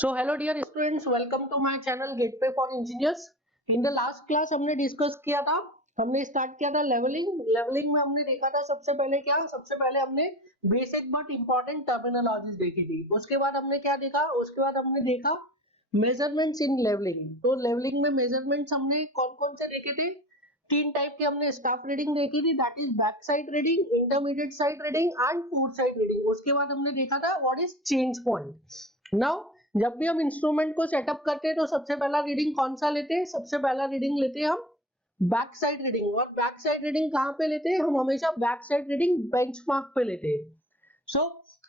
So hello dear students, welcome to my channel Gateway for Engineers. In the last class हमने discuss किया था, हमने start किया था लेवलिंग में हमने देखा था सबसे पहले हमने बेसिक बट इंपॉर्टेंट टर्मिनोलॉजीज देखी थी। उसके बाद हमने क्या देखा, उसके बाद हमने देखा मेजरमेंट्स इन लेवलिंग। तो लेवलिंग में मेजरमेंट्स हमने कौन कौन से देखे थे, तीन टाइप के हमने स्टाफ रीडिंग देखी थी, that is back side reading, intermediate side reading and foot side reading. उसके बाद हमने देखा था what is change point. Now जब भी हम इंस्ट्रूमेंट को सेटअप करते हैं तो सबसे पहला रीडिंग कौन सा लेते हैं, सबसे पहला रीडिंग लेते हैं हम बैक साइड रीडिंग। और बैक साइड रीडिंग कहां पे लेते हैं, हम हमेशा बैक साइड रीडिंग बेंचमार्क पे लेते हैं। सो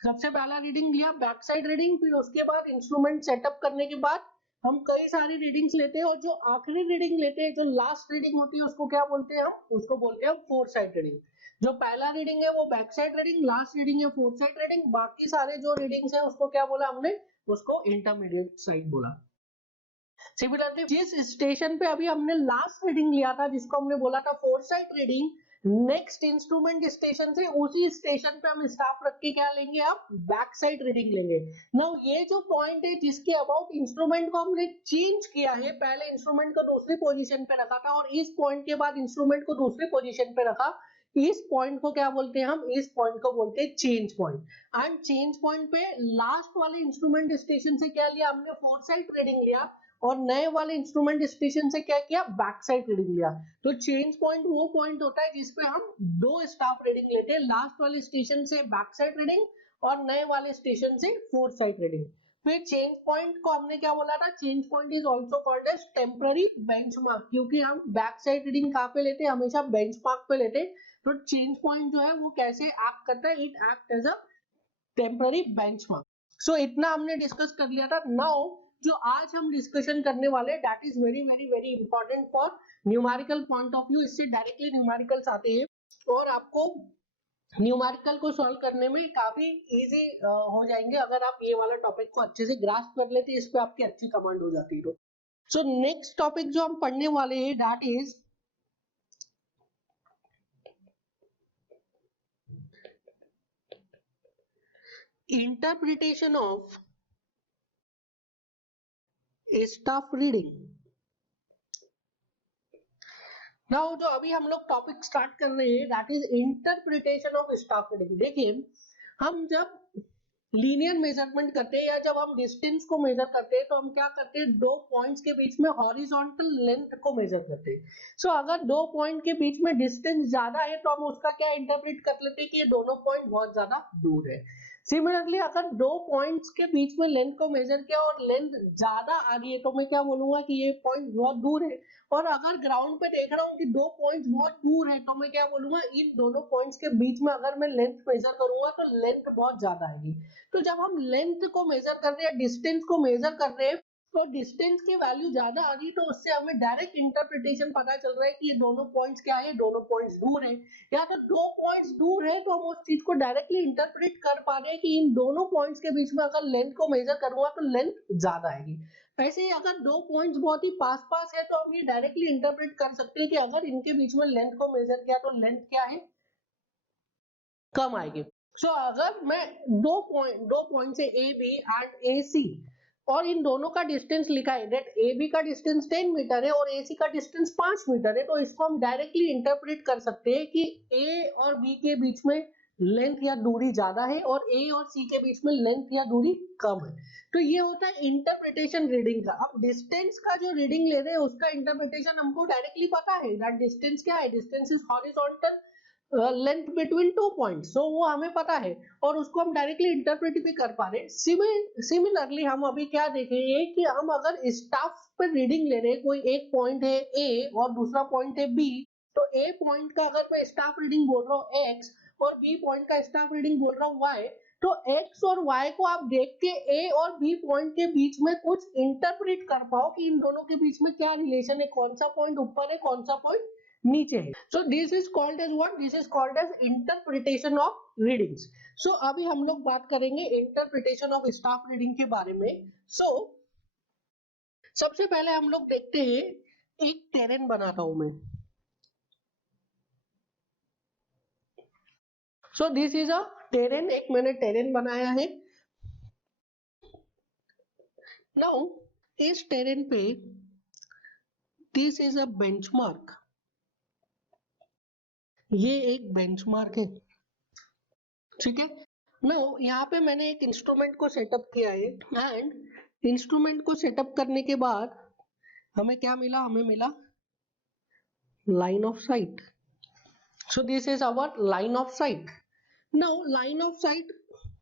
सबसे पहला रीडिंग लिया बैक साइड रीडिंग, फिर उसके बाद इंस्ट्रूमेंट सेटअप करने के बाद हम कई सारी रीडिंग्स लेते हैं और जो आखिरी रीडिंग लेते हैं, जो लास्ट रीडिंग होती है, उसको क्या बोलते हैं, हम उसको बोलते हैं फोर साइड रीडिंग। जो पहला रीडिंग है वो back side reading, last reading है फोर साइड रीडिंग, बाकी सारे जो रीडिंग्स है उसको क्या बोला हमने, उसको इंटरमीडिएट साइड बोला। सिमिलरली जिस स्टेशन पे अभी हमने लास्ट रीडिंग लिया था, जिसको हमने बोला था four side reading, next instrument station से उसी स्टेशन पे हम स्टाफ रख के क्या लेंगे, आप बैक साइड रीडिंग लेंगे। नाउ ये जो पॉइंट है जिसके अबाउट इंस्ट्रूमेंट को हमने चेंज किया है, पहले इंस्ट्रूमेंट को दूसरी पोजीशन पे रखा था और इस पॉइंट के बाद इंस्ट्रूमेंट को दूसरी पोजीशन पे रखा, इस पॉइंट को क्या बोलते हैं, हम इस पॉइंट को बोलते हैं change point. And change point पे लास्ट वाले इंस्ट्रूमेंट स्टेशन से क्या लिया हमने, फोर साइड रीडिंग लिया और नए वाले इंस्ट्रूमेंट स्टेशन से क्या किया, बैक साइड रीडिंग लिया। तो चेंज पॉइंट वो पॉइंट होता है जिसपे हम दो स्टाफ रीडिंग लेते हैं, लास्ट वाले स्टेशन से बैक साइड रीडिंग और नए वाले स्टेशन से फोर साइड रीडिंग। फिर चेंज पॉइंट को हमने क्या बोला था, change point is also called as temporary benchmark, क्योंकि हम बैक साइड रीडिंग कहां पे लेते हैं, हमेशा बेंचमार्क पे लेते हैं। तो चेंज पॉइंट जो है वो कैसे एक्ट करता है, it act as a temporary benchmark. So इतना हमने डिस्कस कर लिया था। नाउ जो आज हम डिस्कशन करने वाले that is very very very important for numerical point of view. इससे डायरेक्टली न्यूमेरिकल्स आते हैं और आपको न्यूमेरिकल को सॉल्व करने में काफी इजी हो जाएंगे अगर आप ये वाला टॉपिक को अच्छे से ग्रास्प कर लेते हैं, इस पे आपकी अच्छी कमांड हो जाती है। सो नेक्स्ट टॉपिक जो हम पढ़ने वाले हैं that is interpretation of staff reading. Now जो अभी हम लोग टॉपिक स्टार्ट कर रहे हैं that is interpretation of staff reading. देखिए हम जब लीनियर मेजरमेंट करते हैं या जब हम डिस्टेंस को मेजर करते हैं तो हम क्या करते हैं, दो पॉइंट्स के बीच में हॉरिजॉन्टल लेंथ को मेजर करते हैं। सो अगर दो पॉइंट के बीच में डिस्टेंस ज्यादा है तो हम उसका क्या इंटरप्रेट कर लेते हैं कि ये दोनों पॉइंट बहुत ज्यादा दूर है। सिमिलरली अगर दो पॉइंट्स के बीच में लेंथ को मेजर किया और लेंथ ज्यादा आ रही है तो मैं क्या बोलूंगा कि ये पॉइंट बहुत दूर है। और अगर ग्राउंड पे देख रहा हूँ कि दो पॉइंट्स बहुत दूर है तो मैं क्या बोलूंगा, इन दोनों पॉइंट्स के बीच में अगर मैं लेंथ मेजर करूंगा तो लेंथ बहुत ज्यादा आएगी। तो जब हम लेंथ को मेजर कर रहे हैं, डिस्टेंस को मेजर कर रहे हैं, तो डिस्टेंस की वैल्यू ज्यादा आ रही तो उससे हमें डायरेक्ट इंटरप्रिटेशन पता चल रहा है कि ये दोनों पॉइंट्स क्या है, दोनों पॉइंट्स दूर है। या तो दो पॉइंट्स दूर है तो हम उस चीज को डायरेक्टली इंटरप्रेट कर पा रहे हैं कि इन दोनों पॉइंट्स के बीच में अगर लेंथ को मेजर करूंगा तो लेंथ ज्यादा आएगी। ऐसे ही अगर दो पॉइंट्स बहुत ही पास पास है तो हम ये डायरेक्टली इंटरप्रेट कर सकते हैं कि अगर इनके बीच में लेंथ को मेजर किया तो लेंथ क्या है, कम आएगी। सो अगर मैं दो पॉइंट से ए बी एंड ए सी और इन दोनों का डिस्टेंस लिखा है दैट ए बी का डिस्टेंस 10 मीटर है और ए सी का डिस्टेंस 5 मीटर है, तो इसको हम डायरेक्टली इंटरप्रेट कर सकते हैं कि ए और बी के बीच में लेंथ या दूरी ज्यादा है और ए और सी के बीच में लेंथ या दूरी कम है। तो ये होता है इंटरप्रिटेशन रीडिंग का। अब डिस्टेंस का जो रीडिंग ले रहे हैं उसका इंटरप्रिटेशन हमको डायरेक्टली पता है दैट डिस्टेंस क्या है, distance is horizontal length between two point, so वो हमें पता है और उसको हम डायरेक्टली इंटरप्रेट भी कर पा रहे हैं। सिमिलरली हम अभी क्या देखेंगे कि हम अगर स्टाफ पर रीडिंग ले रहे हैं, कोई एक पॉइंट है ए और दूसरा पॉइंट है बी, तो ए पॉइंट का अगर मैं स्टाफ रीडिंग बोल रहा हूँ एक्स और बी पॉइंट का स्टाफ रीडिंग बोल रहा हूँ वाई, तो एक्स और वाई को आप देख के ए और बी पॉइंट के बीच में कुछ इंटरप्रेट कर पाओ कि इन दोनों के बीच में क्या रिलेशन है, कौन सा पॉइंट ऊपर है, कौन सा पॉइंट नीचे है। So this is called as what, this is called as interpretation of readings. So अभी हम लोग बात करेंगे इंटरप्रिटेशन ऑफ स्टाफ रीडिंग के बारे में। सो सबसे पहले हम लोग देखते हैं, एक टेरेन बनाता हूं मैं। सो दिस इज अ टेरेन, एक मैंने टेरेन बनाया है। नाउ इस टेरेन पे दिस इज अ बेंचमार्क, ये एक बेंचमार्क है, ठीक है। नाउ यहाँ पे मैंने एक इंस्ट्रूमेंट को सेटअप किया है एंड इंस्ट्रूमेंट को सेटअप करने के बाद हमें क्या मिला, हमें मिला line of sight. So this is our line of sight. Now line of sight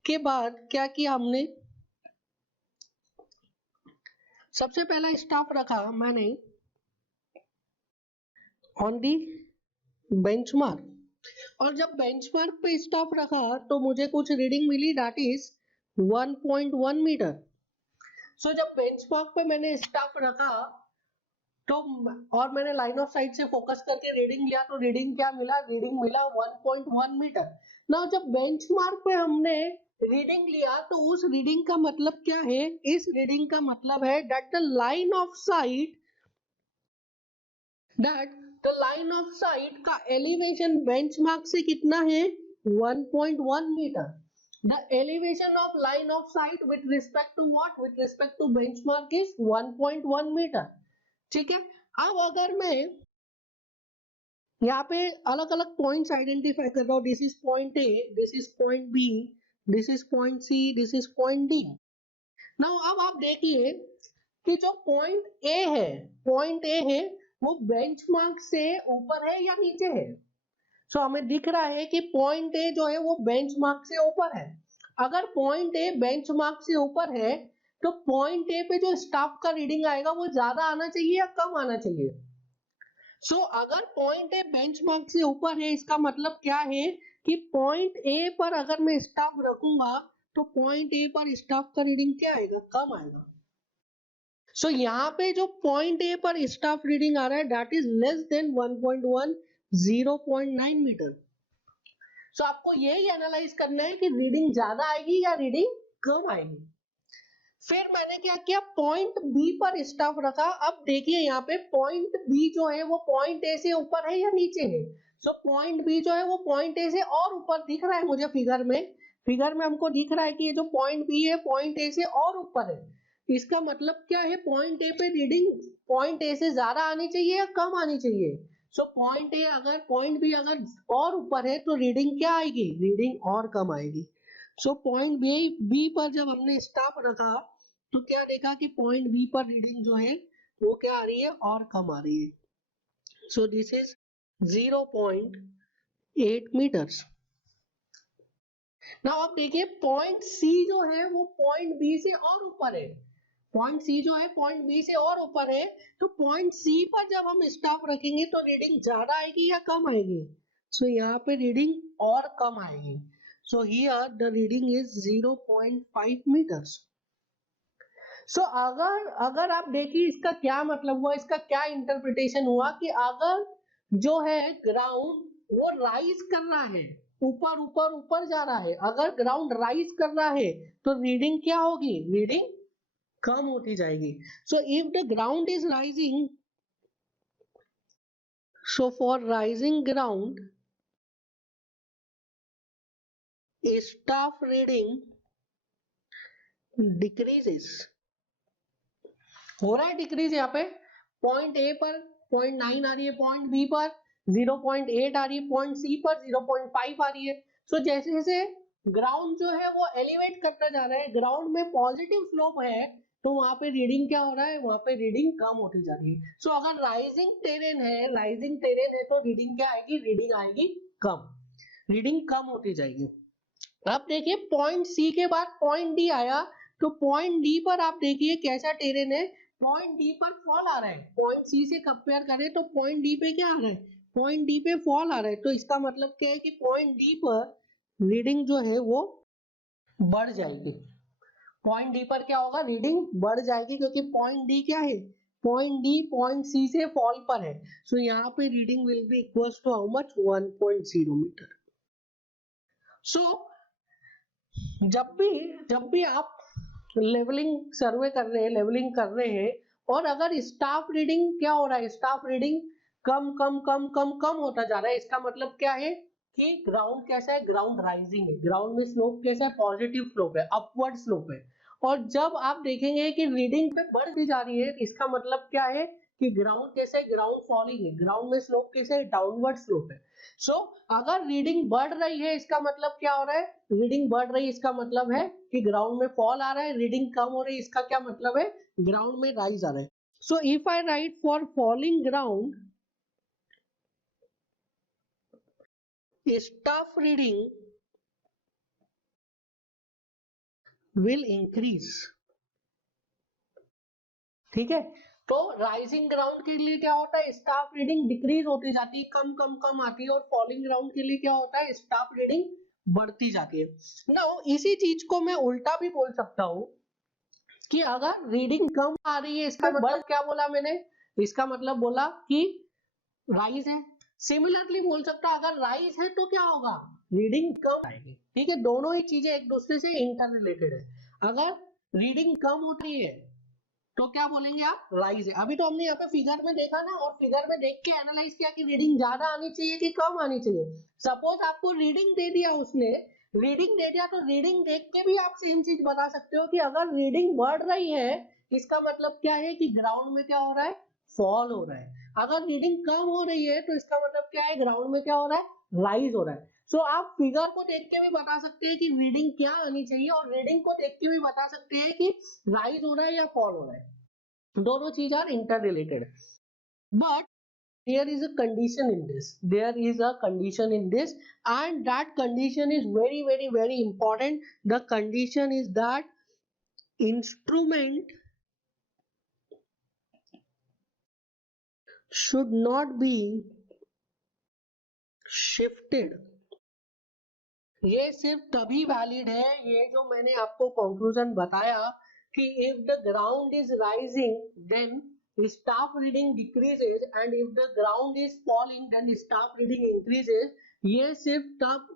के बाद क्या किया हमने, सबसे पहला स्टाफ रखा मैंने ऑन दी बेंचमार्क, और जब बेंचमार्क पे स्टाफ रखा तो मुझे कुछ रीडिंग मिली, दैट इज 1.1 मीटर। सो जब बेंचमार्क पे मैंने स्टाफ रखा तो और मैंने लाइन ऑफ साइट से फोकस करके रीडिंग लिया, तो रीडिंग क्या मिला, रीडिंग मिला 1.1 मीटर। ना जब बेंचमार्क पे हमने रीडिंग लिया तो उस रीडिंग का मतलब क्या है, इस रीडिंग का मतलब है that the line of sight, that the line of sight का एलिवेशन बेंचमार्क से कितना है, 1.1 metre. The elevation of line of sight with respect to what, with respect to benchmark is 1.1 metre, ठीक है। अब अगर मैं यहाँ पे अलग अलग पॉइंट्स आइडेंटिफाई कर रहा हूँ, this is point A, this is point B, this is point C, this is point D. Now अब आप देखिए कि जो पॉइंट ए है, पॉइंट ए है वो बेंचमार्क से ऊपर है या नीचे है। सो हमें दिख रहा है कि पॉइंट ए जो है वो बेंचमार्क से ऊपर है। अगर पॉइंट ए बेंचमार्क से ऊपर है तो पॉइंट ए पे जो स्टाफ का रीडिंग आएगा वो ज्यादा आना चाहिए या कम आना चाहिए। सो अगर पॉइंट ए बेंचमार्क से ऊपर है, इसका मतलब क्या है कि पॉइंट ए पर अगर मैं स्टाफ रखूंगा तो पॉइंट ए पर स्टाफ का रीडिंग क्या आएगा, कम आएगा। सो यहाँ पे जो पॉइंट ए पर स्टाफ रीडिंग आ रहा है that is less than 1.1, 0.9 metre. So आपको यही एनालाइज करना है कि रीडिंग ज्यादा आएगी या रीडिंग कम आएगी। फिर मैंने क्या किया, पॉइंट बी पर स्टाफ रखा। अब देखिए यहाँ पे पॉइंट बी जो है वो पॉइंट ए से ऊपर है या नीचे है। सो पॉइंट बी जो है वो पॉइंट ए से और ऊपर दिख रहा है मुझे फिगर में, फिगर में हमको दिख रहा है कि ये जो पॉइंट बी है पॉइंट ए से और ऊपर है। इसका मतलब क्या है, पॉइंट ए पे रीडिंग पॉइंट ए से ज्यादा आनी चाहिए या कम आनी चाहिए। सो पॉइंट ए अगर पॉइंट बी अगर और ऊपर है तो रीडिंग क्या आएगी, रीडिंग और कम आएगी। सो पॉइंट बी पर जब हमने स्टाफ रखा तो क्या देखा कि पॉइंट बी पर रीडिंग जो है वो क्या आ रही है, और कम आ रही है। So this is 0.8 metres. Now अब देखिए पॉइंट सी जो है वो पॉइंट बी से और ऊपर है, पॉइंट सी जो है पॉइंट बी से और ऊपर है। तो पॉइंट सी पर जब हम स्टाफ रखेंगे तो रीडिंग ज्यादा आएगी या कम आएगी। सो यहाँ पे रीडिंग और कम आएगी। So here the reading is 0.5 metres. So अगर अगर आप देखिए इसका क्या मतलब हुआ, इसका क्या इंटरप्रिटेशन हुआ कि अगर जो है ग्राउंड वो राइज कर रहा है, ऊपर ऊपर ऊपर जा रहा है, अगर ग्राउंड राइज कर रहा है तो रीडिंग क्या होगी, रीडिंग कम होती जाएगी। So if the ground is rising, so for rising ground staff reading decreases, हो रहा है डिक्रीज। यहाँ पे पॉइंट ए पर 0.9 आ रही है, पॉइंट बी पर 0.8 आ रही है, पॉइंट सी पर 0.5 आ रही है। सो जैसे जैसे ग्राउंड जो है वो एलिवेट करता जा रहा है, ग्राउंड में पॉजिटिव स्लोप है, तो वहां पे रीडिंग क्या हो रहा है, वहां पे रीडिंग कम होती जा रही है। सो अगर राइजिंग टेरेन है, राइजिंग टेरेन है तो रीडिंग क्या आएगी, रीडिंग आएगी कम, रीडिंग कम होती जाएगी। अब देखिए पॉइंट सी के बाद पॉइंट डी आया, तो पॉइंट डी पर आप देखिए कैसा टेरेन है, पॉइंट डी पर फॉल आ रहा है। पॉइंट सी से कंपेयर करें तो पॉइंट डी पे क्या आ रहा है, पॉइंट डी पे फॉल आ रहा है। तो इसका मतलब क्या है कि पॉइंट डी पर रीडिंग जो है वो बढ़ जाएगी। पॉइंट डी पर क्या होगा, रीडिंग बढ़ जाएगी, क्योंकि पॉइंट डी क्या है, पॉइंट डी पॉइंट सी से फॉल पर है। सो यहाँ पे reading will be equals to how much, 1.0 metre. So जब भी आप लेवलिंग सर्वे कर रहे हैं, लेवलिंग कर रहे हैं, और अगर स्टाफ रीडिंग क्या हो रहा है, स्टाफ रीडिंग कम कम कम कम कम होता जा रहा है, इसका मतलब क्या है कि ग्राउंड कैसा है, ग्राउंड राइजिंग है, ग्राउंड में स्लोप कैसा है, पॉजिटिव स्लोप है, अपवर्ड स्लोप है। और जब आप देखेंगे कि रीडिंग पे बढ़ती जा रही है, इसका मतलब क्या है कि ग्राउंड कैसे, ग्राउंड फॉलिंग है, ग्राउंड में स्लोप कैसे, डाउनवर्ड स्लोप है। सो अगर रीडिंग बढ़ रही है इसका मतलब क्या हो रहा है, रीडिंग बढ़ रही है इसका मतलब है कि ग्राउंड में फॉल आ रहा है, रीडिंग कम हो रही है इसका क्या मतलब है, ग्राउंड में राइज आ रहा है। So if I right for falling ground, staff reading will increase, ठीक है। तो राइजिंग ग्राउंड के लिए क्या होता है, स्टाफ रीडिंग डिक्रीज होती जाती है, कम कम कम आती है, और फॉलिंग ग्राउंड के लिए क्या होता है, स्टाफ रीडिंग बढ़ती जाती है। नाउ इसी चीज को मैं उल्टा भी बोल सकता हूं कि अगर रीडिंग कम आ रही है इसका मतलब क्या बोला मैंने, इसका मतलब बोला कि राइज है। सिमिलरली बोल सकता अगर राइज है तो क्या होगा, रीडिंग कम आएगी, ठीक है। दोनों ही चीजें एक दूसरे से इंटर रिलेटेड है। अगर रीडिंग कम हो रही है तो क्या बोलेंगे आप, राइज है। अभी तो हमने यहाँ पे फिगर में देखा ना, और फिगर में देख के एनालाइज किया कि रीडिंग ज्यादा आनी चाहिए कि कम आनी चाहिए। सपोज आपको रीडिंग दे दिया उसने, रीडिंग दे दिया तो रीडिंग देख के भी आप सेम चीज बता सकते हो कि अगर रीडिंग बढ़ रही है इसका मतलब क्या है कि ग्राउंड में क्या हो रहा है, फॉल हो रहा है। अगर रीडिंग कम हो रही है तो इसका मतलब क्या है, ग्राउंड में क्या हो रहा है, राइज हो रहा है। सो आप फिगर को देख के भी बता सकते हैं कि रीडिंग क्या आनी चाहिए, और रीडिंग को देख के भी बता सकते हैं कि राइज हो रहा है या फॉल हो रहा है। दोनों चीज are interrelated, but there is a condition in this, there is a condition in this, and that condition is very very very important. The condition is that instrument should not be shifted. ये सिर्फ तभी valid है, ये जो मैंने आपको conclusion बताया कि if the ground is rising then staff reading decreases, and if the ground is falling then staff reading increases, ये सिर्फ तब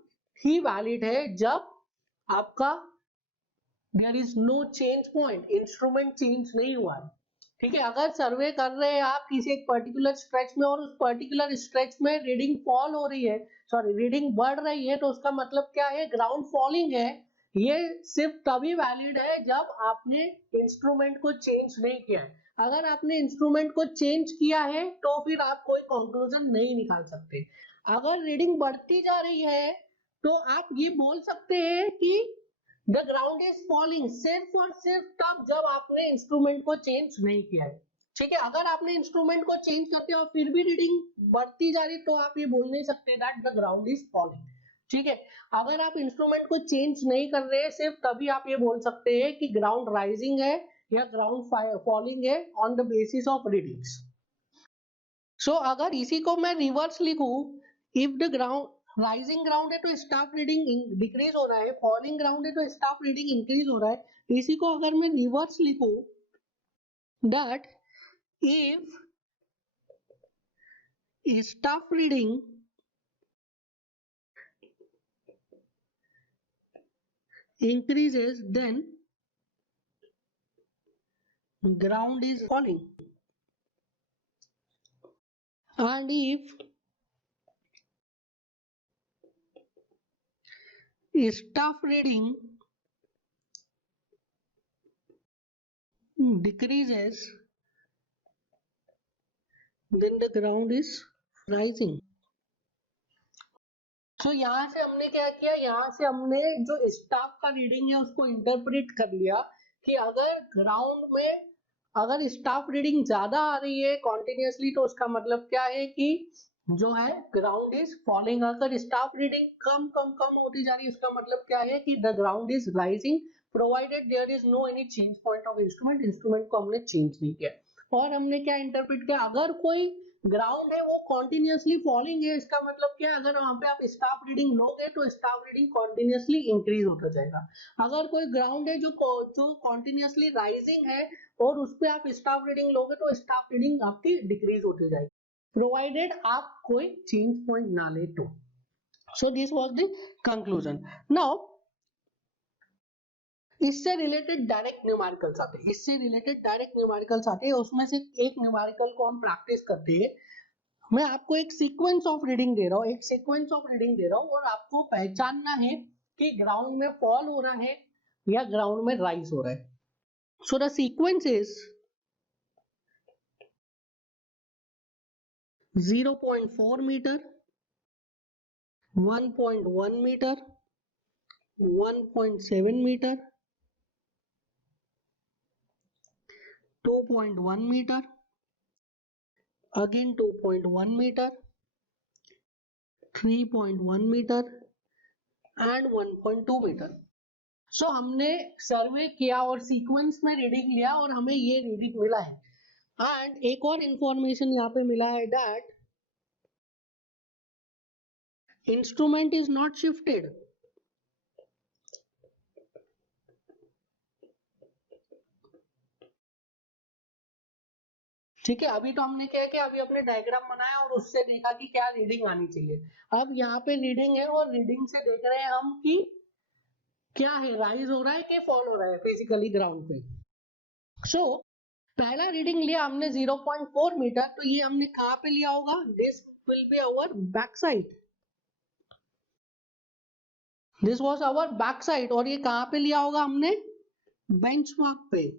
ही वैलिड है जब आपका there is no change point, instrument change नहीं हुआ है, ठीक है। अगर सर्वे कर रहे हैं आप किसी एक पर्टिकुलर स्ट्रेच में और उस पर्टिकुलर स्ट्रेच में रीडिंग फॉल हो रही है, सॉरी रीडिंग बढ़ रही है, तो उसका मतलब क्या है, ग्राउंड फॉलिंग है। ये सिर्फ तभी वैलिड है जब आपने इंस्ट्रूमेंट को चेंज नहीं किया है। अगर आपने इंस्ट्रूमेंट को चेंज किया है तो फिर आप कोई कंक्लूजन नहीं निकाल सकते। अगर रीडिंग बढ़ती जा रही है तो आप ये बोल सकते हैं कि द ग्राउंड इज फॉलिंग सिर्फ और सिर्फ तब जब आपने इंस्ट्रूमेंट को चेंज नहीं किया है, ठीक है। अगर आपने इंस्ट्रूमेंट को चेंज करते और फिर भी रीडिंग बढ़ती जा रही तो आप ये बोल नहीं सकते that the ground is falling, ठीक है। अगर आप इंस्ट्रूमेंट को चेंज नहीं कर रहे सिर्फ तभी आप ये बोल सकते हैं कि ग्राउंड राइजिंग है या ग्राउंड फॉलिंग है on the basis of readings. So अगर इसी को मैं रिवर्स लिखूं, if the ground rising ground है तो स्टाफ रीडिंग डिक्रीज हो रहा है, फॉलिंग ग्राउंड है तो स्टाफ रीडिंग इंक्रीज हो रहा है। इसी को अगर मैं रिवर्स लिखूं that if staff reading increases then ground is falling, and if staff reading decreases then the ground is rising. तो यहाँ से हमने क्या किया, यहाँ से हमने जो स्टाफ का रीडिंग है उसको इंटरप्रेट कर लिया कि अगर ग्राउंड में अगर स्टाफ रीडिंग ज्यादा आ रही है कॉन्टिन्यूसली तो उसका मतलब क्या है कि जो है ग्राउंड इज फॉलिंग। अगर स्टाफ रीडिंग कम कम कम होती जा रही है उसका मतलब क्या है कि the ground is rising, provided there is no any change point of instrument, instrument को हमने चेंज नहीं किया। और हमने क्या इंटरप्रेट किया, अगर कोई ग्राउंड है वो कॉन्टिन्यूसली फॉलिंग है इसका मतलब क्या है, अगर वहां पे आप स्टाफ रीडिंग लोगे तो स्टाफ रीडिंग कॉन्टिन्यूसली इंक्रीज होता जाएगा। अगर कोई ग्राउंड है जो कॉन्टिन्यूसली राइजिंग है और उस पे आप स्टाफ रीडिंग लोगे तो स्टाफ रीडिंग आपकी डिक्रीज होती जाएगी, प्रोवाइडेड आप कोई चेंज पॉइंट ना ले तो। So this was the conclusion. Now इससे रिलेटेड डायरेक्ट न्यूमेरिकल्स आते हैं, इससे रिलेटेड डायरेक्ट न्यूमेरिकल्स आते हैं, उसमें से एक न्यूमेरिकल को हम प्रैक्टिस करते हैं। मैं आपको एक सीक्वेंस ऑफ रीडिंग दे रहा हूँ, एक सीक्वेंस ऑफ रीडिंग दे रहा हूँ और आपको पहचानना है कि ग्राउंड में फॉल हो रहा है या ग्राउंड में राइज हो रहा है। So the sequence is 0.4 meter, 1.1 meter, 1.7 meter, 2.1 meter, again 2.1 meter, 3.1 meter and 1.2 meter. सो हमने सर्वे किया और सीक्वेंस में रीडिंग लिया और हमें ये रीडिंग मिला है. एंड एक और इंफॉर्मेशन यहाँ पे मिला है that instrument is not shifted. ठीक है, अभी तो हमने क्या किया, अभी अपने डायग्राम बनाया और उससे देखा कि क्या रीडिंग आनी चाहिए. अब यहाँ पे रीडिंग है और रीडिंग से देख रहे हैं हम कि क्या है, राइज हो रहा है कि फॉल हो रहा है फिजिकली ग्राउंड पे. सो पहला रीडिंग लिया हमने 0.4 मीटर, तो ये हमने कहाँ पे लिया होगा, this will be our back side. This was our back side और ये कहाँ पे लिया होगा हमने, बेंचमार्क पे.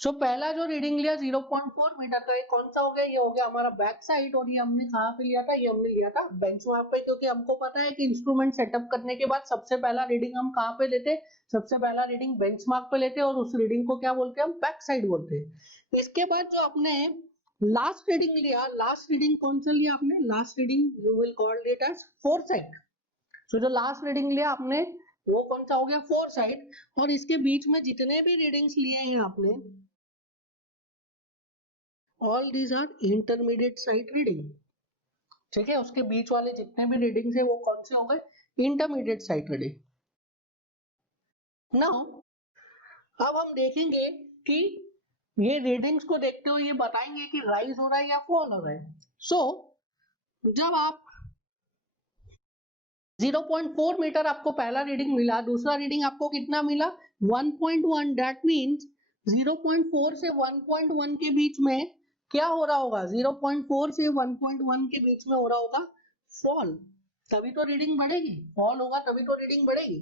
सो पहला जो रीडिंग लिया 0.4 मीटर का, ये कौन सा हो गया, ये हो गया हमारा बैक साइड. और ये हमने कहाँ पे लिया था, ये हमने लिया था बेंचमार्क पे, क्योंकि हमको पता है कि इंस्ट्रूमेंट सेटअप करने के बाद सबसे पहला रीडिंग हम कहाँ पे लेते, सबसे पहला रीडिंग बेंचमार्क पे लेते और उस रीडिंग को क्या बोलते हैं, हम बैक साइड बोलते हैं. इसके बाद जो अपने लास्ट रीडिंग लिया, लास्ट रीडिंग कौन सा लिया आपने, last reading you will call it as fore side. So जो लास्ट रीडिंग लिया आपने वो कौन सा हो गया, फोर साइड. और इसके बीच में जितने भी रीडिंग्स लिए हैं आपने, all these are intermediate side reading. ठीक है, उसके बीच वाले जितने भी रीडिंग्स है वो कौन से हो गए, इंटरमीडिएट साइड रीडिंग. नाउ अब हम देखेंगे कि ये रीडिंग्स को देखते हुए ये बताएंगे कि राइज हो रहा है या फॉल हो रहा है. सो जब आप 0.4 मीटर आपको पहला रीडिंग मिला, दूसरा रीडिंग आपको कितना मिला, 1.1. दैट मीन्स 0.4 से 1.1 के बीच में क्या हो रहा होगा, 0.4 से 1.1 के बीच में हो रहा होगा फॉल, तभी तो रीडिंग बढ़ेगी. फॉल होगा तभी तो रीडिंग बढ़ेगी.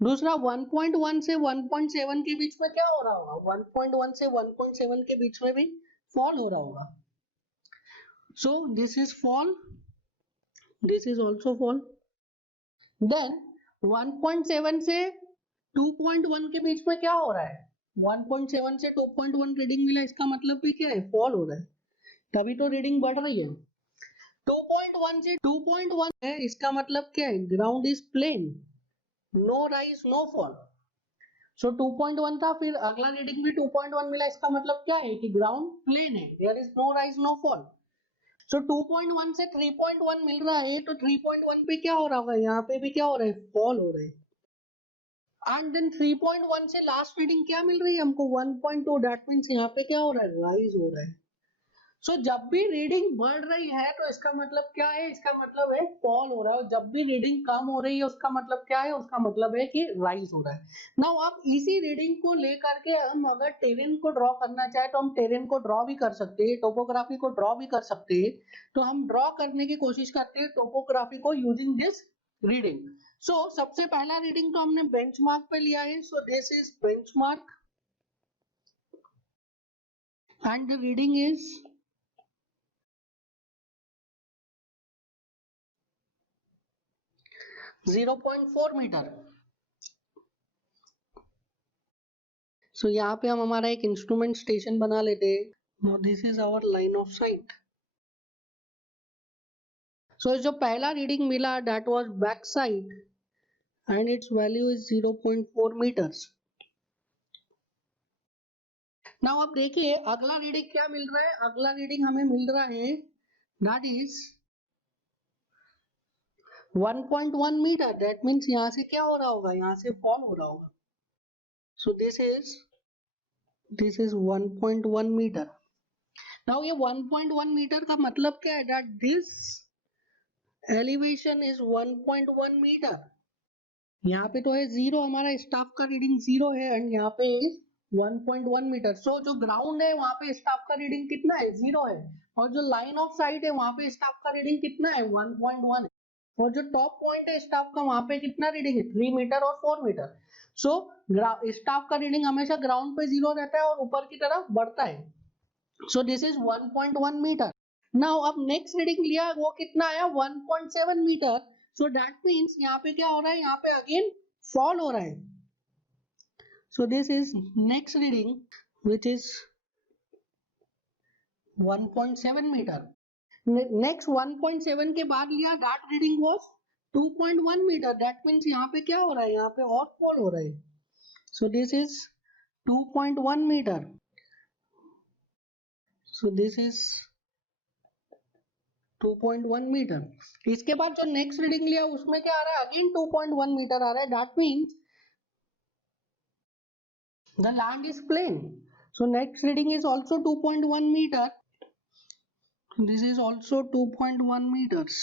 दूसरा 1.1 से 1.7 के बीच में क्या हो रहा होगा, 1.1 से 1.7 के बीच में भी फॉल हो रहा होगा. So this is fall, this is also fall. Then 1.7 से 2.1 के बीच में क्या हो रहा है, 1.7 से 2.1 रीडिंग मिला, इसका मतलब भी क्या है, फॉल हो रहा है, तभी तो रीडिंग बढ़ रही है. 2.1 से 2.1 है, इसका मतलब क्या है, ground is plain, no rise no fall. So 2.1 था, फिर अगला रीडिंग भी 2.1 मिला, इसका मतलब क्या है कि ग्राउंड प्लेन है, there is no rise no fall. So 2.1 से 3.1 मिल रहा है, तो 3.1 पे क्या हो रहा होगा, यहाँ पे भी क्या हो रहा है, फॉल हो रहा है. एंड देन 3.1 से लास्ट रीडिंग क्या मिल रही है हमको, 1.2. दैट मीन्स यहाँ पे क्या हो रहा है, राइज हो रहा है. सो जब भी रीडिंग बढ़ रही है तो इसका मतलब क्या है, इसका मतलब है फॉल हो रहा है. और जब भी रीडिंग कम हो रही है उसका मतलब क्या है, उसका मतलब है कि राइज हो रहा है. नाउ आप इसी रीडिंग को लेकर के हम अगर टेरेन को ड्रॉ करना चाहे तो हम टेरेन को ड्रॉ भी कर सकते हैं, टोपोग्राफी को ड्रॉ भी कर सकते हैं. तो हम ड्रॉ करने की कोशिश करते हैं टोपोग्राफी को यूजिंग दिस रीडिंग. सो सबसे पहला रीडिंग तो हमने बेंचमार्क पे लिया है. So this is benchmark and the reading is 0.4 metre. So यहाँ पे हम हमारा एक इंस्ट्रूमेंट स्टेशन बना लेते हैं. Now this is our line of sight. So जो पहला रीडिंग मिला that was back side and its value is 0.4 metres. Now आप देखिए अगला रीडिंग क्या मिल रहा है, अगला रीडिंग हमें मिल रहा है that is 1.1 meter. That means यहाँ से क्या हो रहा होगा, यहाँ से फॉल हो रहा होगा. So this is 1.1 meter. Now ये 1.1 मीटर का मतलब क्या है, that this elevation is 1.1 meter. यहाँ पे तो है जीरो, हमारा स्टाफ का रीडिंग जीरो है एंड यहाँ पे 1.1 मीटर. सो जो ग्राउंड है वहां पे स्टाफ का रीडिंग कितना है, जीरो है. और जो लाइन ऑफ साइट है वहां पे स्टाफ का रीडिंग कितना है, 1.1 है. और जो टॉप पॉइंट है स्टाफ का वहां पे कितना रीडिंग है, 3 मीटर और 4 मीटर. सो स्टाफ का रीडिंग हमेशा ग्राउंड पे 0 रहता है और ऊपर की तरफ बढ़ता है. So this is 1.1 meter. Now अब नेक्स्ट रीडिंग लिया, वो कितना आया 1.7 मीटर. सो दैट मीन्स यहाँ पे क्या हो रहा है, यहाँ पे अगेन फॉल हो रहा है. So this is next reading which is 1.7 meter. Next 1.7 के बाद लिया, that reading was 2.1 meter. That means यहाँ पे क्या हो रहा है, यहाँ पे और फॉल हो रहा है. So this is 2.1 meter. So this is 2.1 meter. इसके बाद जो नेक्स्ट रीडिंग लिया उसमें क्या आ रहा है, अगेन 2.1 मीटर आ रहा है. That means the land is plain. So next reading is also 2.1 meter. This is also 2.1 meters.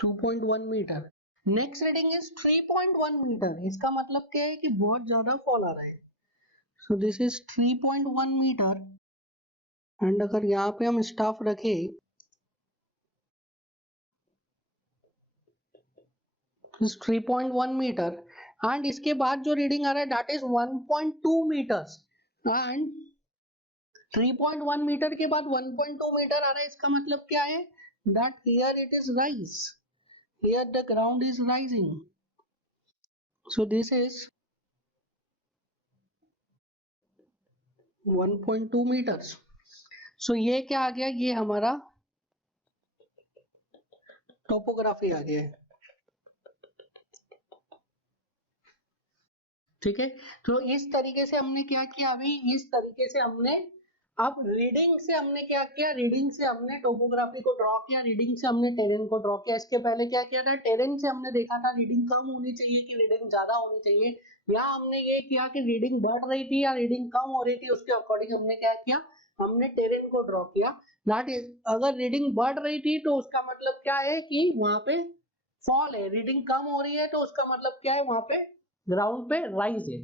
2.1 meter. Next reading is 3.1 meter. इसका मतलब क्या है कि बहुत ज्यादा फॉल आ रहा है. So this is 3.1 meter. And अगर यहाँ पे हम स्टाफ रखे, इज 3.1 मीटर. एंड इसके बाद जो रीडिंग आ रहा है that is 1.2 meters. And 3.1 meter के बाद 1.2 मीटर आ रहा है. इसका मतलब क्या है, that here it is rise. Here the ground is rising. So this is 1.2 meters. So ये क्या आ गया, ये हमारा टोपोग्राफी आ गया है. ठीक है, तो इस तरीके से हमने क्या किया, अभी इस तरीके से हमने अब रीडिंग से हमने क्या किया, रीडिंग से हमने टोपोग्राफी को ड्रॉ किया, रीडिंग से हमने टेरेन को ड्रॉ किया. इसके पहले क्या किया था, टेरेन से हमने देखा था रीडिंग कम होनी चाहिए कि रीडिंग ज्यादा होनी चाहिए. यहाँ हमने ये किया कि रीडिंग बढ़ रही थी या रीडिंग कम हो रही थी, उसके अकॉर्डिंग हमने क्या किया, हमने टेरेन को ड्रॉ किया. दैट इज अगर रीडिंग बढ़ रही थी तो उसका मतलब क्या है कि वहां पे फॉल है. रीडिंग कम हो रही है तो उसका मतलब क्या है, वहां पे ग्राउंड पे राइज है.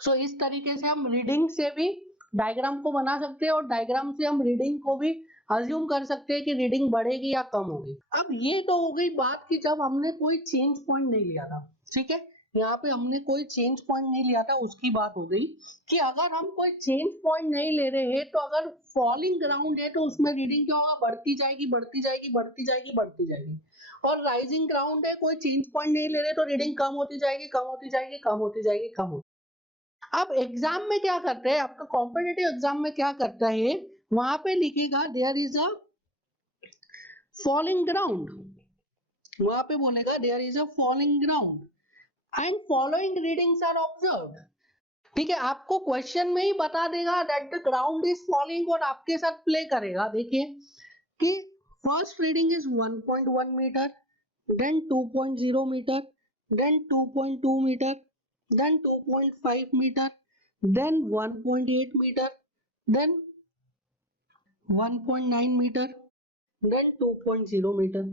सो इस तरीके से हम रीडिंग से भी डायग्राम को बना सकते हैं और डायग्राम से हम रीडिंग को भी अज्यूम कर सकते हैं कि रीडिंग बढ़ेगी या कम होगी. अब ये तो हो गई बात कि जब हमने कोई चेंज पॉइंट नहीं लिया था. ठीक है, यहाँ पे हमने कोई चेंज पॉइंट नहीं लिया था, उसकी बात हो गई. कि अगर हम कोई चेंज पॉइंट नहीं ले रहे हैं तो अगर फॉलिंग ग्राउंड है तो उसमें रीडिंग क्या होगा, बढ़ती जाएगी बढ़ती जाएगी बढ़ती जाएगी बढ़ती जाएगी. और राइजिंग ग्राउंड है, कोई चेंज पॉइंट नहीं ले रहे तो रीडिंग कम होती जाएगी कम होती जाएगी कम होती जाएगी कम होती. अब एग्जाम में क्या करते हैं, आपका कॉम्पिटिटिव एग्जाम में क्या करता है, वहां पे लिखेगा there is a falling ground. वहां पे बोलेगा there is a falling ground and following readings are observed. ठीक है, आपको क्वेश्चन में ही बता देगा that the ground is falling और आपके साथ प्ले करेगा. देखिए कि first reading is 1.1 meter, then 2.0 meter, then 2.2 meter, then 2.5 meter, then 1.8 meter, then 1.9 meter, then 2.0 meter.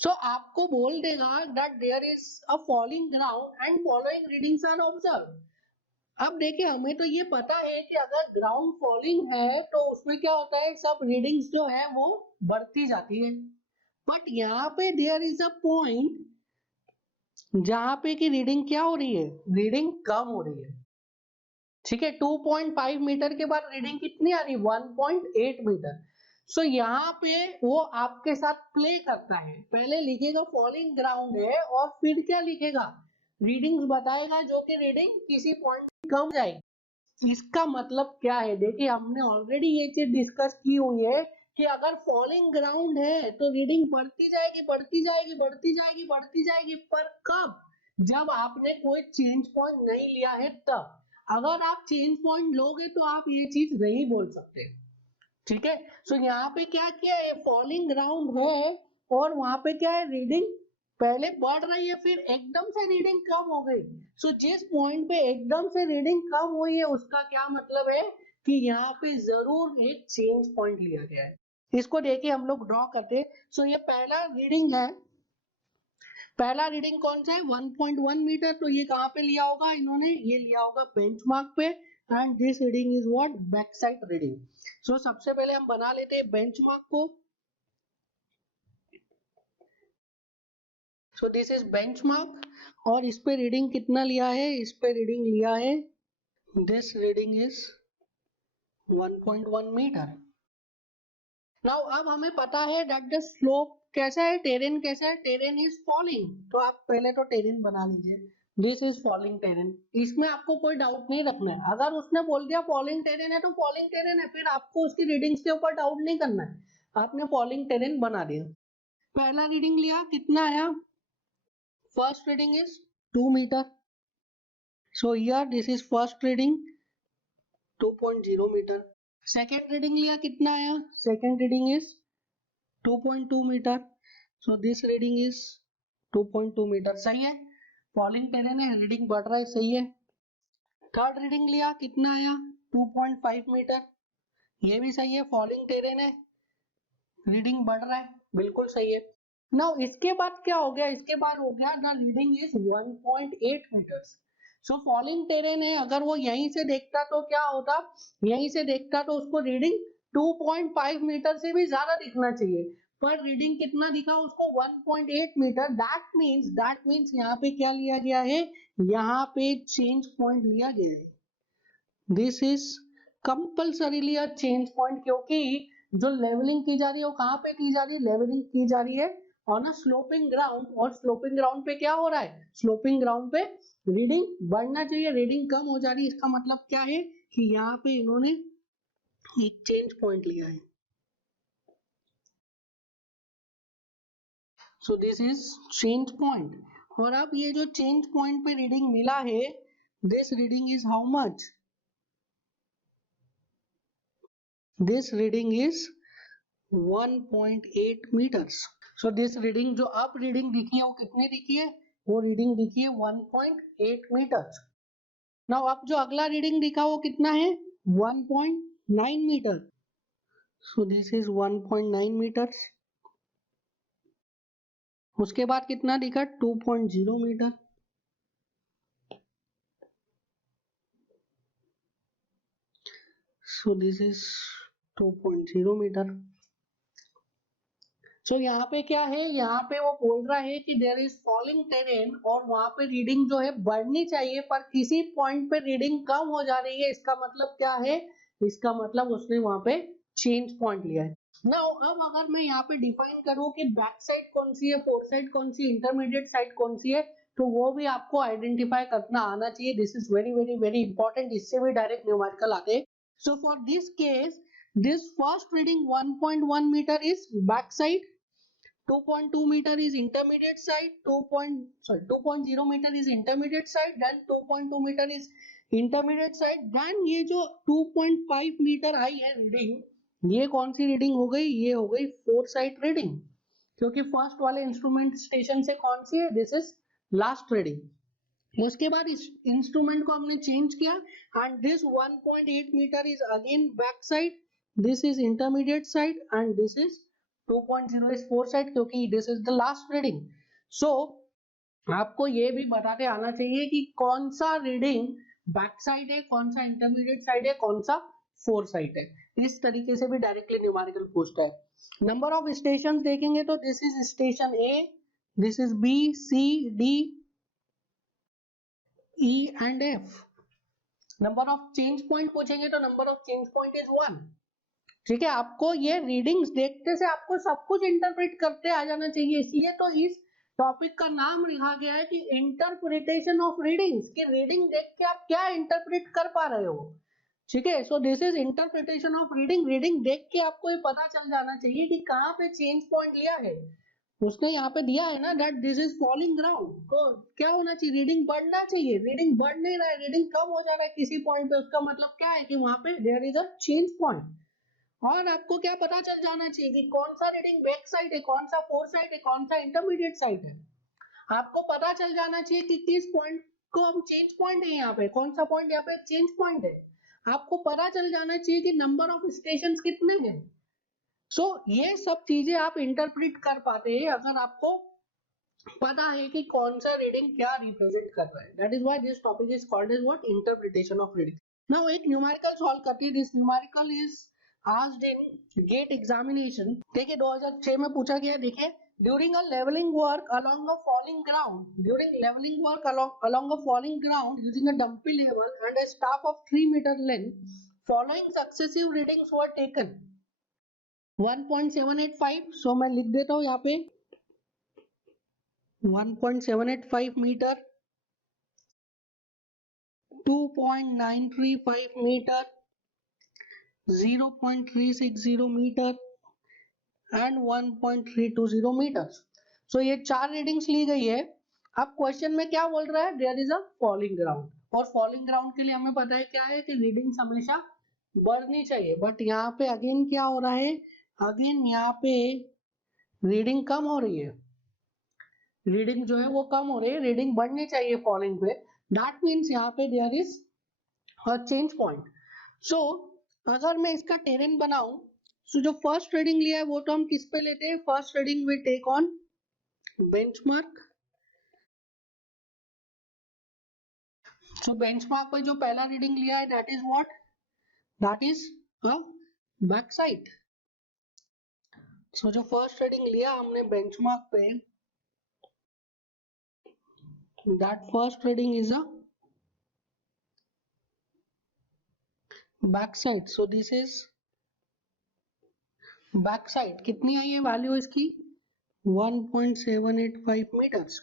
So आपको बोल देगा that there is a falling ground and following readings are observed. अब देखिए हमें तो ये पता है कि अगर ग्राउंड फॉलिंग है तो उसमें क्या होता है, सब रीडिंग्स जो है वो बढ़ती जाती है. बट यहाँ पे देयर इज अ पॉइंट जहां पे कि रीडिंग क्या हो रही है, रीडिंग कम हो रही है. ठीक है, 2.5 मीटर के बाद रीडिंग कितनी आ रही है, 1.8 मीटर. सो यहाँ पे वो आपके साथ प्ले करता है. पहले लिखेगा फॉलिंग ग्राउंड है और फिर क्या लिखेगा, रीडिंग्स बताएगा जो कि रीडिंग किसी पॉइंट कम जाएगी. इसका मतलब क्या है, देखिए हमने ऑलरेडी ये चीज डिस्कस की हुई है कि अगर फॉलिंग ग्राउंड है तो रीडिंग बढ़ती जाएगी बढ़ती जाएगी बढ़ती जाएगी बढ़ती जाएगी. पर कब, जब आपने कोई चेंज पॉइंट नहीं लिया है तब. अगर आप चेंज पॉइंट लोगे तो आप ये चीज नहीं बोल सकते. ठीक है, सो यहाँ पे क्या किया है, फॉलिंग ग्राउंड है और वहां पे क्या है, रीडिंग पहले बढ़ रही है फिर एकदम से रीडिंग कम हो गई. सो जिस पॉइंट पे एकदम से रीडिंग कम हुई है उसका क्या मतलब है कि यहाँ पे जरूर एक चेंज पॉइंट लिया गया है. इसको देखिए हम लोग ड्रॉ करते हैं. सो ये पहला रीडिंग है, पहला रीडिंग कौन सा है, 1.1 मीटर. तो ये कहाँ पे लिया होगा इन्होंने, ये लिया होगा बेंचमार्क पे. And this reading is what, back side reading. So सबसे पहले हम बना लेते हैं बेंचमार्क को. सो दिस इज बेंचमार्क, और इस पे रीडिंग कितना लिया है, इस पे रीडिंग लिया है, this reading is 1.1 meter. Now अब हमें पता है दैट द स्लोप कैसा है, टेरेन कैसा है, टेरेन इज फॉलिंग। तो आप पहले तो टेरेन बना लीजिए, दिस इज फॉलिंग टेरेन, इसमें आपको कोई डाउट नहीं रखना है। अगर उसने बोल दिया फॉलिंग टेरेन है तो फॉलिंग टेरेन है, फिर आपको उसकी रीडिंग्स के ऊपर डाउट नहीं करना है, आपने फॉलिंग टेरेन बना दिया। पहला रीडिंग लिया, कितना आया, first reading is 2 meter, so here this is first reading 2.0 meter. Second reading लिया, कितना आया, second reading is 2.2 meter, so this reading is 2.2 meter. सही है, फॉलिंग टेरेन है, रीडिंग बढ़ रहा है, सही है। थर्ड रीडिंग लिया, कितना आया, 2.5 मीटर, ये भी सही है, फॉलिंग टेरेन है, रीडिंग बढ़ रहा है, बिल्कुल सही है। नाउ इसके बाद क्या हो गया, इसके बाद हो गया the reading is 1.8 meters. So falling terrain है, अगर वो यहीं से देखता तो क्या होता, यहीं से देखता तो उसको रीडिंग 2.5 मीटर से भी ज्यादा दिखना चाहिए, पर रीडिंग कितना दिखा उसको, 1.8 मीटर। दैट मीन्स यहाँ पे क्या लिया गया है, यहाँ पे चेंज पॉइंट लिया गया है, this is compulsorily a change point, क्योंकि जो लेवलिंग की जा रही है वो कहाँ पे की जा रही है, लेवलिंग की जा रही है ऑन अ स्लोपिंग ग्राउंड, और स्लोपिंग ग्राउंड पे क्या हो रहा है, स्लोपिंग ग्राउंड पे रीडिंग बढ़ना चाहिए, रीडिंग कम हो जा रही है, इसका मतलब क्या है कि यहाँ पे इन्होंने एक चेंज पॉइंट लिया है। So this is change point, और अब ये जो चेंज पॉइंट पे रीडिंग मिला है, this reading is how much, this reading is 1.8 meters. So this reading जो आप रीडिंग दिखी है वो कितनी दिखी है, वो रीडिंग दिखी है 1.8 meters. Now अब जो अगला रीडिंग दिखा वो कितना है, 1.9 metre, so this is 1.9 meters. उसके बाद कितना दिखा, 2.0 meter, so this is 2.0 meter. तो यहाँ पे क्या है, यहाँ पे वो बोल रहा है कि देयर इज फॉलिंग टेरेन, और वहां पे रीडिंग जो है बढ़नी चाहिए, पर किसी पॉइंट पे रीडिंग कम हो जा रही है, इसका मतलब क्या है, इसका मतलब उसने वहां पे चेंज पॉइंट लिया है। नाउ अब अगर मैं यहाँ पे डिफाइन करूँ कि बैक साइड कौन सी है, फोर साइड कौन सी, इंटरमीडिएट साइड कौन सी है, तो वो भी आपको आइडेंटिफाई करना आना चाहिए, this is very very very important, इससे भी डायरेक्ट न्यूमेरिकल आते हैं। So for this case, this first reading 1.1 meter is back side, 2.2 meter is intermediate side, 2.0 meter is intermediate side, then 2.2 meter is intermediate side, then ये जो 2.5 meter आई है reading, ये कौन सी reading हो गई, ये हो गई फोर साइड रीडिंग, क्योंकि फर्स्ट वाले इंस्ट्रूमेंट स्टेशन से कौन सी है, दिस इज लास्ट रीडिंग। उसके बाद इस इंस्ट्रूमेंट को हमने चेंज किया, and this 1.8 metre is again back side, this is intermediate side, and this is 2.0 is fore side, क्योंकि this is the last reading. So आपको ये भी बताते आना चाहिए कि कौन सा रीडिंग बैक साइड है, कौन सा इंटरमीडिएट साइड है, कौन सा फोर साइड है, इस तरीके से भी डायरेक्टली न्यूमेरिकल पूछता है। नंबर ऑफ स्टेशन देखेंगे तो this is station A, this is B, C, D, E and F. Number of change point पूछेंगे तो number of change point is 1। ठीक है, आपको ये रीडिंग्स देखते से आपको सब कुछ इंटरप्रेट करते आ जाना चाहिए, इसलिए तो इस टॉपिक का नाम लिखा गया है कि इंटरप्रिटेशन ऑफ रीडिंग्स, कि रीडिंग देख के आप क्या इंटरप्रेट कर पा रहे हो। ठीक है, so this is interpretation of reading, reading देख के आपको ये पता चल जाना चाहिए कि कहाँ पे चेंज पॉइंट लिया है, उसने यहाँ पे दिया है ना that this is falling ground, तो क्या होना चाहिए, रीडिंग बढ़ना चाहिए, रीडिंग बढ़ नहीं रहा है, रीडिंग कम हो जा रहा है किसी पॉइंट पे, उसका मतलब क्या है कि वहां पे there is a change point. और आपको क्या पता चल जाना चाहिए कि कौन सा रीडिंग बैक साइड है, कौन सा फोर साइड है, कौन सा इंटरमीडिएट साइड है, आपको पता चल जाना चाहिए कि किस पॉइंट को हम चेंज पॉइंट है, यहाँ पे कौन सा पॉइंट यहाँ पे चेंज पॉइंट है, आपको पता चल जाना चाहिए कि नंबर ऑफ स्टेशन कितने हैं। सो ये सब चीजें आप इंटरप्रेट कर पाते हैं अगर आपको पता है कि कौन सा रीडिंग क्या रिप्रेजेंट कर रहा है, that is why this topic is called as what, interpretation of reading. Now एक न्यूमेरिकल सॉल्व करते हैं, this numerical is asked in GATE examination. देखिए 2006 में पूछा गया, देखिए During a leveling work along a falling ground, using a dumpy level and a staff of 3 meter length, following successive readings were taken. 1.785, so मैं लिख देता हूँ यहाँ पे 1.785 metre, 2.935 metre, 0.360 metre and 1.320 metre. So ये 4 रीडिंग्स ली गई है। अब क्वेश्चन में क्या बोल रहा है, there is a falling ground, और फॉलिंग ग्राउंड के लिए हमें पता है क्या है कि रीडिंग्स हमेशा बढ़नी चाहिए, बट यहाँ पे अगेन क्या हो रहा है, अगेन यहाँ पे रीडिंग कम हो रही है, रीडिंग जो है वो कम हो रही है, रीडिंग बढ़नी चाहिए फॉलिंग पे, दैट मीन्स यहाँ पे there is a change point. So अगर मैं इसका टेरेन बनाऊं, सो जो फर्स्ट रीडिंग लिया है वो तो हम किस पे लेते हैं, first reading we take on benchmark. So benchmark पे जो पहला रीडिंग लिया है that is what, that is a back side. So जो फर्स्ट रीडिंग लिया हमने बेंचमार्क पे, that first reading is a back side. So this is back side. कितनी आई है वैल्यू इसकी, 1.785 मीटर्स।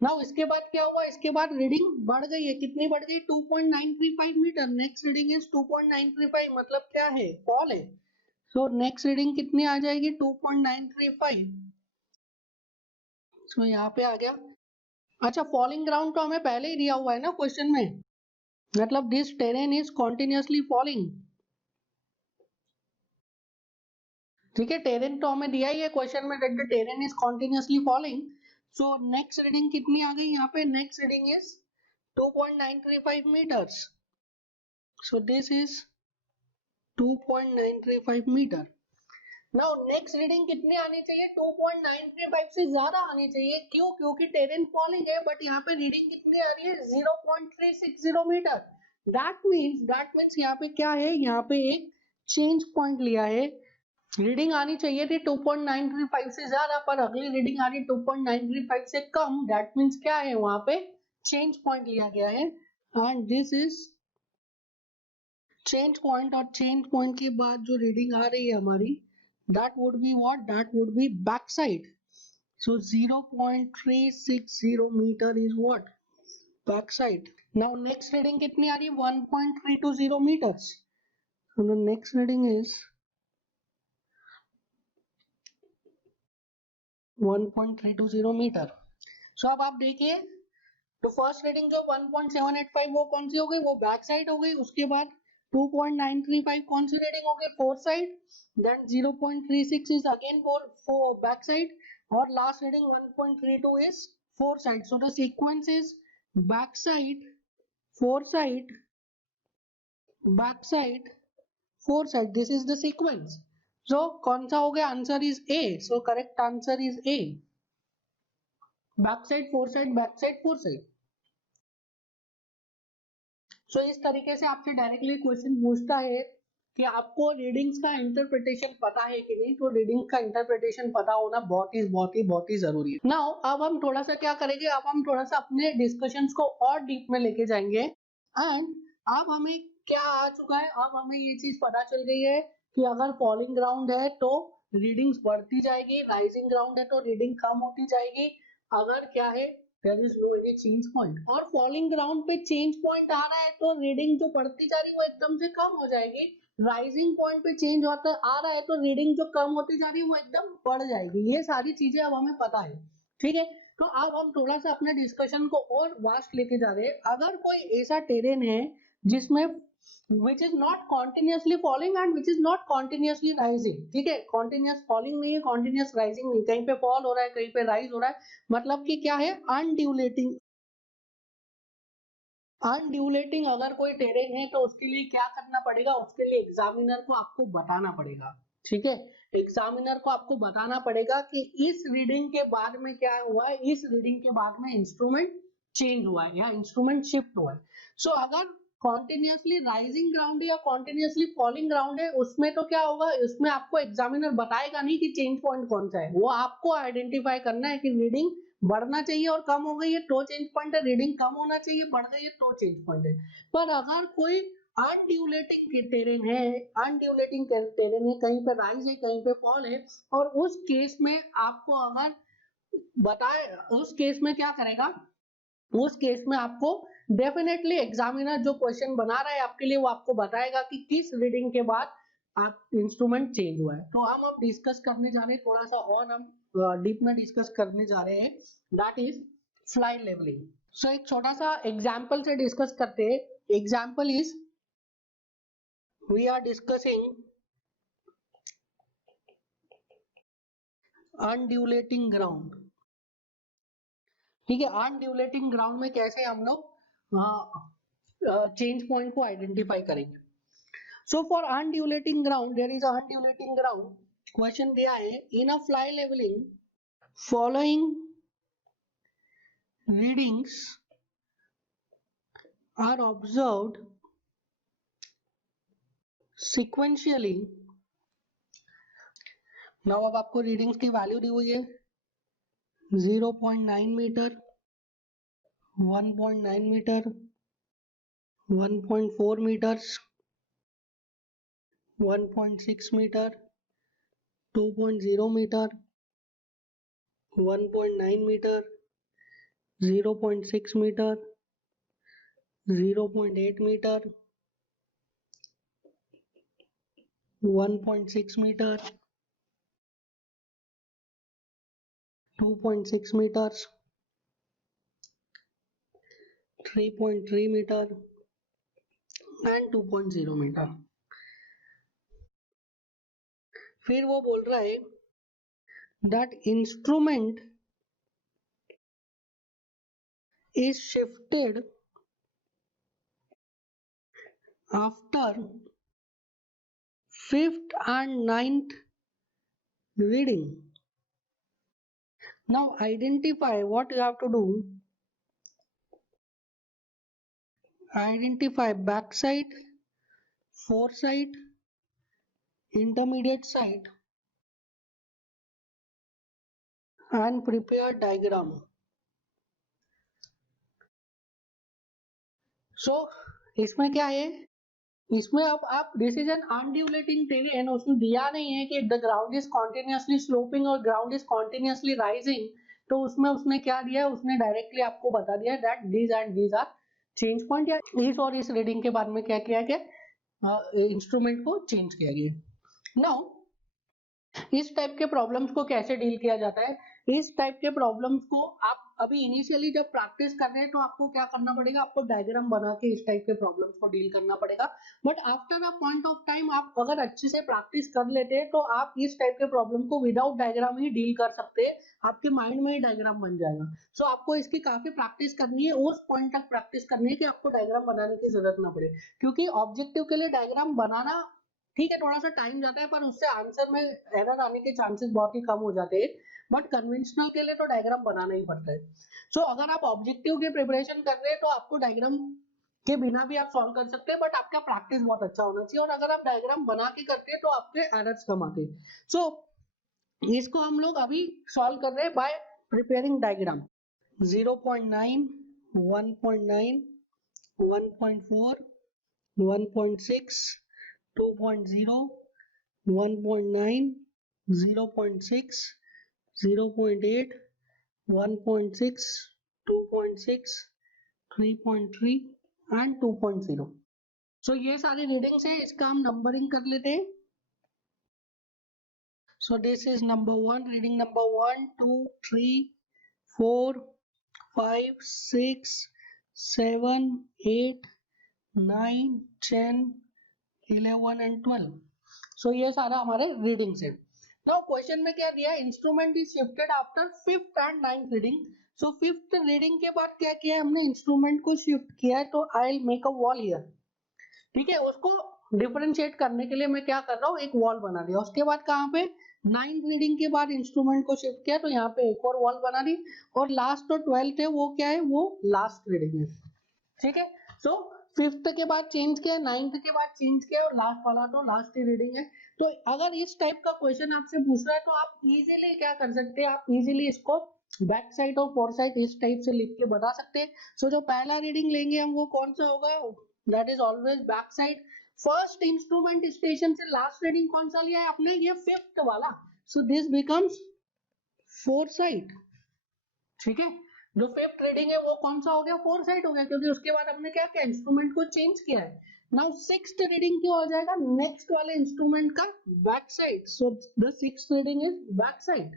नाउ इसके बाद क्या हुआ, इसके बाद रीडिंग बढ़ गई है, कितनी बढ़ गई, 2.935 मीटर। नेक्स्ट रीडिंग इज 2.935, मतलब क्या है, फॉल है। सो नेक्स्ट रीडिंग कितनी आ जाएगी, 2.935। सो यहाँ पे आ गया। अच्छा, फॉलिंग ग्राउंड तो हमें पहले ही दिया हुआ है ना क्वेश्चन में, मतलब this terrain is continuously falling. ठीक है, टेरेन तो हमें दिया ही है क्वेश्चन में, that the terrain is continuously falling. So next reading कितनी आ गई यहाँ पे, next reading is 2.935 meters. So this is 2.935 meter. Now next reading कितने आनी चाहिए, 2.935 से ज्यादा आनी चाहिए। क्यों, क्योंकि टेरेन फॉलिंग है, बट यहाँ पे रीडिंग कितनी आ रही है, 0.360 मीटर। दैट मीन्स यहाँ पे क्या है, यहाँ पे एक चेंज पॉइंट लिया है। रीडिंग आनी चाहिए थी 2.935 से ज्यादा, पर अगली रीडिंग आ रही 2.935 से कम। दैट मीन्स क्या है, वहां पे चेंज पॉइंट लिया गया है, and this is change point. और चेंज पॉइंट के बाद जो रीडिंग आ रही है हमारी, that would be what, that would be back side. So 0.360 metre is what, back side. Now next reading कितनी आ रही है, 1.320 metres. So the next reading is 1.320 metre. So अब आप देखिए, तो फर्स्ट रीडिंग जो 1.785 वो कौन सी हो गई, वो बैक साइड हो गई। उसके बाद 2.935 कौन सी रीडिंग हो गई, fore side. Then 0.36 is again for back side, और last reading 1.32 is fore side. So the sequence is back side, fore side, back side, fore side. This is the sequence. So कौन सा हो गया, answer is A. So correct answer is A, back side, fore side, back side, fore side. So इस तरीके से आपसे directly question पूछता है कि आपको रीडिंग्स का इंटरप्रिटेशन पता है कि नहीं। तो रीडिंग का इंटरप्रिटेशन पता होना बहुत ही जरूरी है। नाउ अब हम थोड़ा सा क्या करेंगे, अब हम थोड़ा सा अपने डिस्कशंस को और डीप में लेके जाएंगे। एंड अब हमें क्या आ चुका है, अब हमें ये चीज पता चल गई है कि अगर फॉलिंग ग्राउंड है तो रीडिंग्स बढ़ती जाएगी, राइजिंग ग्राउंड है तो रीडिंग कम होती जाएगी। अगर क्या है, there is no any change point, और फॉलिंग ग्राउंड पे चेंज पॉइंट आ रहा है तो रीडिंग जो बढ़ती जा रही है वो एकदम से कम हो जाएगी। राइजिंग पॉइंट पे चेंज होता आ रहा है तो रीडिंग जो कम होती जा रही है वो एकदम बढ़ जाएगी। ये सारी चीजें अब हमें पता है, ठीक है। तो अब हम थोड़ा सा अपने डिस्कशन को और वास्ट लेके जा रहे हैं। अगर कोई ऐसा टेरेन है जिसमें which is not continuously falling and which is not continuously rising, ठीक है, continuous falling नहीं है, continuous rising नहीं, कहीं पे fall हो रहा है, कहीं पे rise हो रहा है, मतलब कि क्या है, undulating। अनड्यूलेटिंग अगर कोई टेरेन है तो उसके लिए क्या करना पड़ेगा, उसके लिए एग्जामिनर को आपको बताना पड़ेगा, ठीक है। एग्जामिनर को आपको बताना पड़ेगा कि इस रीडिंग के बाद में क्या हुआ है, इस रीडिंग के बाद में इंस्ट्रूमेंट चेंज हुआ है या इंस्ट्रूमेंट शिफ्ट हुआ है। सो अगर कॉन्टिन्यूसली राइजिंग ग्राउंड है या कॉन्टिन्यूसली फॉलिंग ग्राउंड है, उसमें तो क्या होगा, उसमें आपको एग्जामिनर बताएगा नहीं कि चेंज पॉइंट कौन सा है, वो आपको आइडेंटिफाई करना है कि रीडिंग बढ़ना चाहिए और कम हो गई है तो चेंज पॉइंट है, रीडिंग कम होना चाहिए बढ़ गई है तो चेंज पॉइंट है। पर अगर कोई अनड्यूलेटिंग टेरेन है, अनड्यूलेटिंग टेरेन है, कहीं पे राइज है कहीं पे फॉल है, और उस केस में आपको अगर बताए, उस केस में क्या करेगा, उस केस में आपको डेफिनेटली एग्जामिनर जो क्वेश्चन बना रहा है आपके लिए वो आपको बताएगा कि किस रीडिंग के बाद आप इंस्ट्रूमेंट चेंज हुआ है। तो हम अब डिस्कस करने जा रहे हैं, थोड़ा सा और हम डीप में डिस्कस करने जा रहे हैं, that is fly levelling. So एक छोटा सा एग्जांपल से डिस्कस करते हैं। Example is we are discussing undulating ground. ठीक है, अनड्यूलेटिंग ग्राउंड में कैसे हम लोग चेंज पॉइंट को आइडेंटिफाई करेंगे। So for undulating ground, there is a undulating ground, question दिया है in a fly levelling following readings are observed sequentially. Now अब आपको रीडिंग्स की वैल्यू दी हुई है 0.9 metre, 1.9 metre, 1.4 metres, 1.6 metre, 2.0 metre, 1.9 metre, 0.6 metre, 0.8 metre, 1.6 metre, 2.6 metre, 3.3 metre and 2.0 metre. फिर वो बोल रहा है that instrument is shifted after 5th and 9th reading. Now identify what you have to do. Identify back side, foresight, intermediate side and prepare diagram. So इसमें क्या है, इसमें अब आप डिसीजन अनड्यूलेटिंग टेरेन, उसमें दिया नहीं है कि the ground is continuously sloping और ग्राउंड इज कॉन्टिन्यूसली राइजिंग, तो उसमें उसने क्या दिया है, उसने डायरेक्टली आपको बता दिया that these and these are change point, या इस और इस रीडिंग के बाद में क्या किया गया, इंस्ट्रूमेंट को चेंज किया गया। नाउ इस टाइप के प्रॉब्लम्स को कैसे डील किया जाता है, इस टाइप के प्रॉब्लम्स को आप अभी इनिशियली जब प्रैक्टिस कर रहे हैं तो आपको क्या करना पड़ेगा, आपको डायग्राम बना के इस टाइप के प्रॉब्लम्स को डील करना पड़ेगा। But after a point of time आप अगर अच्छे से प्रैक्टिस कर लेते हैं तो आप इस टाइप के प्रॉब्लम को विदाउट डायग्राम ही डील कर सकते हैं, आपके माइंड में ही डायग्राम बन जाएगा। सो आपको इसकी काफी प्रैक्टिस करनी है, उस पॉइंट तक प्रैक्टिस करनी है कि आपको डायग्राम बनाने की जरूरत ना पड़े, क्योंकि ऑब्जेक्टिव के लिए डायग्राम बनाना ठीक है थोड़ा सा टाइम जाता है, पर उससे आंसर में एरर आने के चांसेस बहुत ही कम हो जाते हैं, बट कन्वेंशनल के लिए तो डायग्राम बनाना ही पड़ता है। सो अगर आप ऑब्जेक्टिव की प्रिपरेशन कर रहे हैं तो आपको डायग्राम के बिना भी आप सॉल्व कर सकते हैं, बट आपका प्रैक्टिस बहुत अच्छा होना चाहिए, और अगर आप डायग्राम बना के करते हैं तो आपके एरर्स कम आते हैं। सो इसको हम लोग अभी सॉल्व कर रहे हैं बाय प्रिपेयरिंग डायग्राम। 0.9, 1.9, 1.4, 1.6, 2.0, 1.9, 0.6, 0.8, 1.6, 2.6, 3.3 and 2.0। सो ये सारी रीडिंग्स है, इसका हम नंबरिंग कर लेते हैं। सो this is number 1, reading number 1, 2, 3, 4, 5, 6, 7, 8, 9, 10, 11 and 12। सो ये सारा हमारे रीडिंग्स है। नाउ क्वेश्चन में क्या दिया है, instrument is shifted after 5th and 9th reading. So 5th reading के बाद क्या किया है हमने, इंस्ट्रूमेंट को शिफ्ट किया है, तो I will make a wall here. ठीक है, उसको डिफरेंशिएट करने के लिए मैं क्या कर रहा हूँ, एक वॉल बना दिया। उसके बाद कहाँ पे, 9th रीडिंग के बाद इंस्ट्रूमेंट को शिफ्ट किया तो यहाँ पे एक और वॉल बना दी, और लास्ट तो 12th है वो क्या है, वो लास्ट रीडिंग है। ठीक है, सो फिफ्थ के बाद चेंज किया, नाइन्थ के बाद चेंज किया और लास्ट वाला तो लास्ट ही रीडिंग है। तो अगर इस टाइप का क्वेश्चन आपसे पूछ रहा है तो आप इजीली क्या कर सकते हैं, आप इजीली इसको बैक साइड और फोर साइड इस टाइप से लिख के बता सकते हैं। सो जो पहला रीडिंग लेंगे हम वो कौन सा होगा, that is always back side. First instrument station से लास्ट रीडिंग कौन सा लिया है आपने, ये फिफ्थ वाला, so this becomes four side. ठीक है, जो फिफ्थ रीडिंग है वो कौन सा हो गया, फोर साइड हो गया, क्योंकि उसके बाद हमने क्या किया, इंस्ट्रूमेंट को चेंज किया है। नाउ सिक्स्थ रीडिंग क्या हो जाएगा, नेक्स्ट वाले इंस्ट्रूमेंट का back side, so the sixth reading is back side.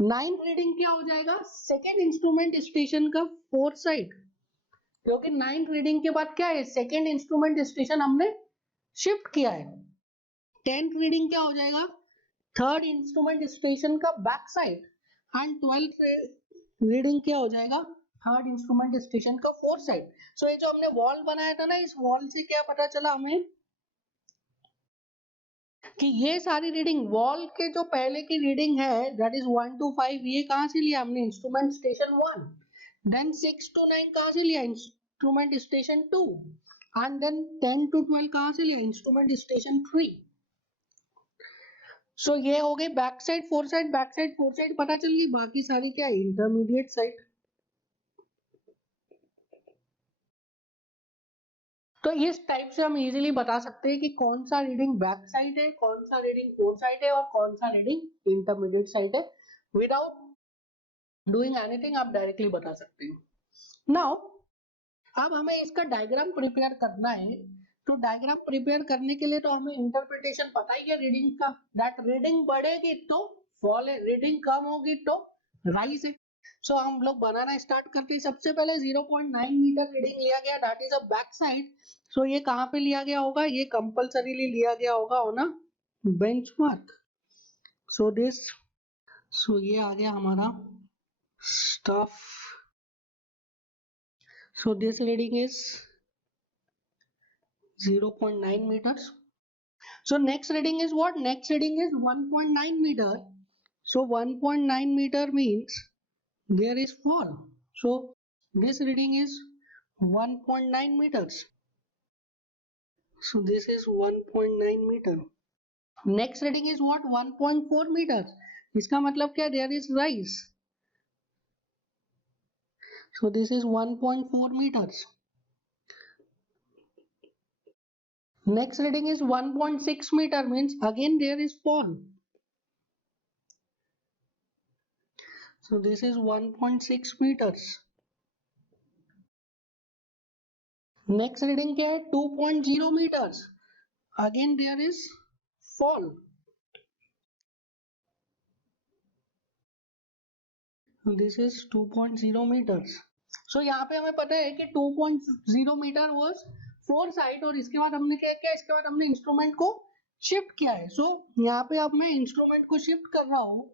Ninth reading क्या हो जाएगा, सेकेंड इंस्ट्रूमेंट स्टेशन का फोर साइड, क्योंकि नाइन्थ रीडिंग के बाद क्या है, सेकेंड इंस्ट्रूमेंट स्टेशन हमने शिफ्ट किया है। टेंथ रीडिंग क्या हो जाएगा, थर्ड इंस्ट्रूमेंट स्टेशन का back side. And twelfth reading क्या हो जाएगा, थर्ड इंस्ट्रूमेंट स्टेशन का फोर साइड। सो ये जो हमने वॉल बनाया था ना, इस वॉल से क्या पता चला हमें कि ये सारी रीडिंग वॉल के जो पहले की रीडिंग है दैट इज 1 to 5, ये कहां से लिया हमने, इंस्ट्रूमेंट स्टेशन 1। देन 6 to 9 कहां से लिया, instrument station 2। And then 10 to 12 कहां से लिया, इंस्ट्रूमेंट स्टेशन 3। सो ये हो गई back side fore side, back side fore side पता चल गई, बाकी सारी क्या है, इंटरमीडिएट साइड। तो इस टाइप से हम इजीली बता सकते हैं कि कौन सा रीडिंग बैक साइड है, कौन सा रीडिंग फोर साइड है और कौन सा रीडिंग इंटरमीडिएट साइड है। विदाउट डूइंग एनीथिंग आप डायरेक्टली बता सकते हैं। नाउ अब हमें इसका डायग्राम प्रिपेयर करना है। तो डायग्राम प्रिपेयर करने के लिए तो हमें इंटरप्रिटेशन पता ही है रीडिंग का, दैट रीडिंग बढ़ेगी तो फॉल है, रीडिंग कम होगी तो राइज है। सो हम लोग बनाना स्टार्ट करते हैं। सबसे पहले 0.9 मीटर रीडिंग लिया गया, that is a back side. So ये कहाँ पे लिया गया होगा, ये कंपल्सरीली लिया गया होगा on a benchmark. So this, so ये आ गया हमारा stuff. So this reading is 0.9 meters. So next reading is what? Next reading is 1.9 meter. So 1.9 meter means there is fall. So this reading is 1.9 meters. So this is 1.9 meter. Next reading is what? 1.4 meters. इसका मतलब क्या? There is rise. So this is 1.4 meters. Next reading is 1.6 meter means again there is fall. So this is 1.6 meters. Next reading क्या है? 2.0 meters. Again there is fall. This is 2.0 meters. So यहाँ पे हमें पता है कि 2.0 metre was four side, और इसके बाद हमने क्या किया, इसके बाद हमने इंस्ट्रूमेंट को शिफ्ट किया है। सो यहाँ पे अब मैं इंस्ट्रूमेंट को शिफ्ट कर रहा हूँ।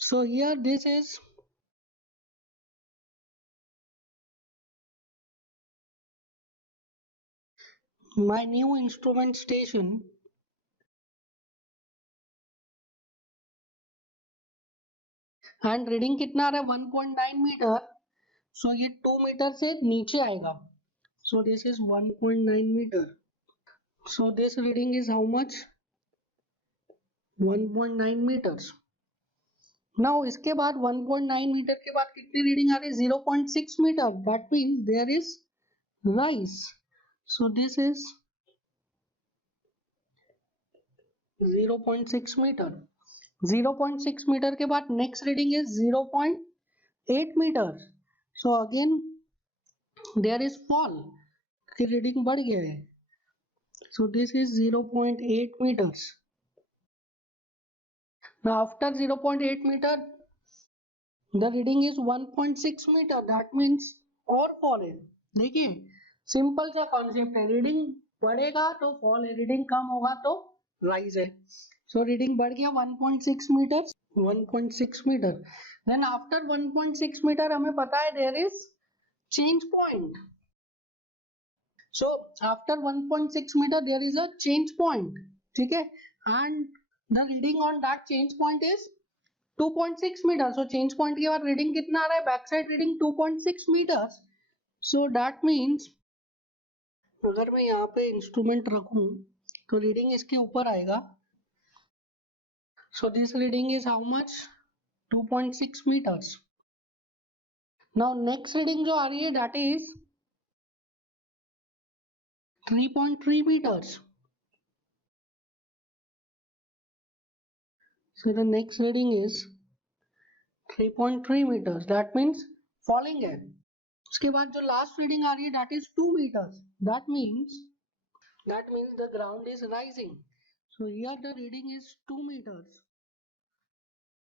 सो here this is my new instrument station. And reading कितना आ रहा है, 1.9 मीटर। सो ये 2 मीटर से नीचे आएगा। So this is 1.9 meter. So this reading is how much, 1.9 meters. Now इसके बाद 1.9 मीटर के बाद कितनी रीडिंग आ रही है, 0.6 meter. That means there is rise. So this is 0.6 meter. 0.6 meter के बाद next reading is 0.8 meter. So again there is fall, की रीडिंग बढ़ गया है। So this is 0.8 metres. Now after 0.8 meter the reading is 1.6 meter, that means और fall है। देखिए simple सा कॉन्सेप्ट है, रीडिंग बढ़ेगा तो फॉल है, रीडिंग कम होगा तो राइज है। सो रीडिंग बढ़ गया 1.6 meter, 1.6 meter. Then after 1.6 meter हमें पता है there is change point. So after 1.6 meter there is a change point, ठीक है। And the reading on that change point is 2.6 meter. So change point के बाद reading कितना आ रहा है, back side reading 2.6 meter. So that means अगर मैं यहाँ पे इंस्ट्रूमेंट रखूं तो रीडिंग इसके ऊपर आएगा. So this reading is how much 2.6 meters. Now next reading जो आ रही है that is 3.3 meters. So the next reading is 3.3 meters. That means falling है. उसके बाद जो लास्ट रीडिंग आ रही है that is 2 meters. That means the ground is rising. So here the reading is 2 meters.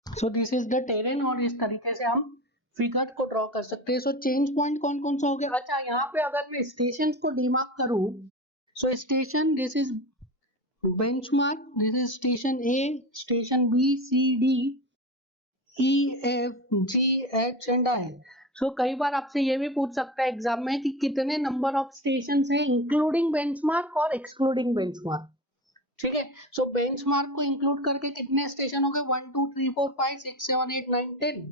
So this is the terrain और इस तरीके से हम फिगर को ड्रॉ कर सकते हैं. So change point कौन कौन सा हो गया. अच्छा यहाँ पे अगर मैं स्टेशन को डिमार्क करूँ, so station this is benchmark, this is station A, station B, C, D, E, F, G, H and I. So कई बार आपसे ये भी पूछ सकता है एग्जाम में कि कितने नंबर ऑफ स्टेशन है इंक्लूडिंग बेंचमार्क और एक्सक्लूडिंग बेंचमार्क. ठीक है. सो बेंचमार्क को इंक्लूड करके कितने स्टेशन हो गए 1 2 3 4 5 6 7 8 9 10.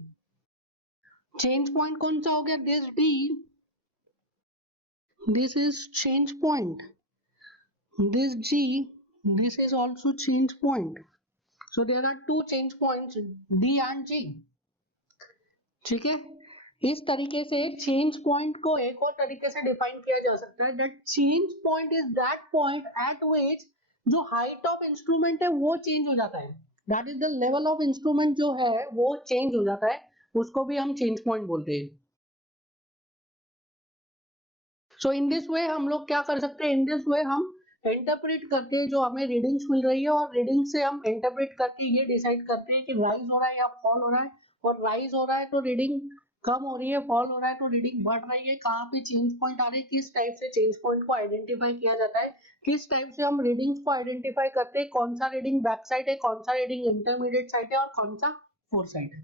चेंज पॉइंट कौन सा हो गया this D, this is change point, this G, this is also change point. So there are two change points D and G. ठीक है. इस तरीके से change point को एक और तरीके से डिफाइन किया जा सकता है that change point is that point at which जो height of instrument है वो change हो जाता है. That is the level of instrument जो है वो change हो जाता है, उसको भी हम change point बोलते हैं. So in this way हम लोग क्या कर सकते हैं, in this way हम इंटरप्रेट करते हैं जो हमें रीडिंग्स मिल रही है और रीडिंग से हम इंटरप्रेट करके ये डिसाइड करते हैं कि राइज हो रहा है या फॉल हो रहा है. और राइज हो रहा है तो रीडिंग कम हो रही है, फॉल हो रहा है तो रीडिंग बढ़ रही है. कहाँ पे चेंज पॉइंट आ रही है, किस टाइप से चेंज पॉइंट को आइडेंटिफाई किया जाता है, किस टाइप से हम रीडिंग्स को आइडेंटिफाई करते हैं, कौन सा रीडिंग बैक साइड है, कौन सा रीडिंग इंटरमीडिएट साइड है और कौन सा फोर साइड है.